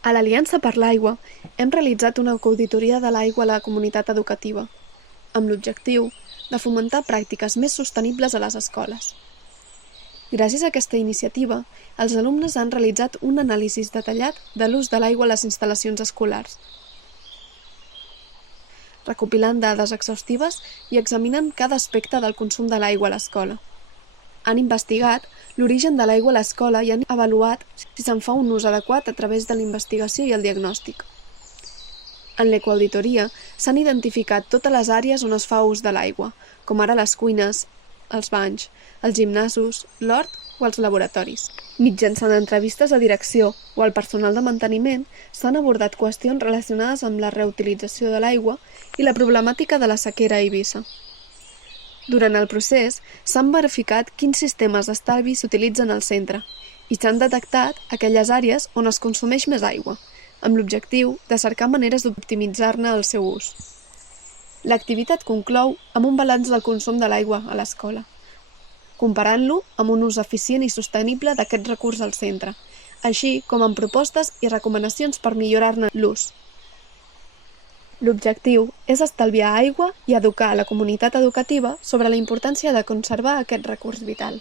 A l'Aliança per l'Aigua hem realitzat una auditoria de l'aigua a la comunitat educativa, amb l'objectiu de fomentar pràctiques més sostenibles a les escoles. Gràcies a aquesta iniciativa, els alumnes han realitzat un anàlisi detallat de l'ús de l'aigua a les instal·lacions escolars, recopilant dades exhaustives i examinant cada aspecte del consum de l'aigua a l'escola. Han investigat l'origen de l'aigua a l'escola i han avaluat si se'n fa un ús adequat a través de la investigació i el diagnòstic. En l'ecoauditoria s'han identificat totes les àrees on es fa ús de l'aigua, com ara les cuines, els banys, els gimnasos, l'hort o els laboratoris. Mitjançant entrevistes a direcció o al personal de manteniment s'han abordat qüestions relacionades amb la reutilització de l'aigua i la problemàtica de la sequera a Eivissa. Durant el procés s'han verificat quins sistemes d'estalvi s'utilitzen al centre i s'han detectat aquelles àrees on es consumeix més aigua, amb l'objectiu de cercar maneres d'optimitzar-ne el seu ús. L'activitat conclou amb un balanç del consum de l'aigua a l'escola, comparant-lo amb un ús eficient i sostenible d'aquest recurs al centre, així com amb propostes i recomanacions per millorar-ne l'ús. L'objectiu és estalviar aigua i educar a la comunitat educativa sobre la importància de conservar aquest recurs vital.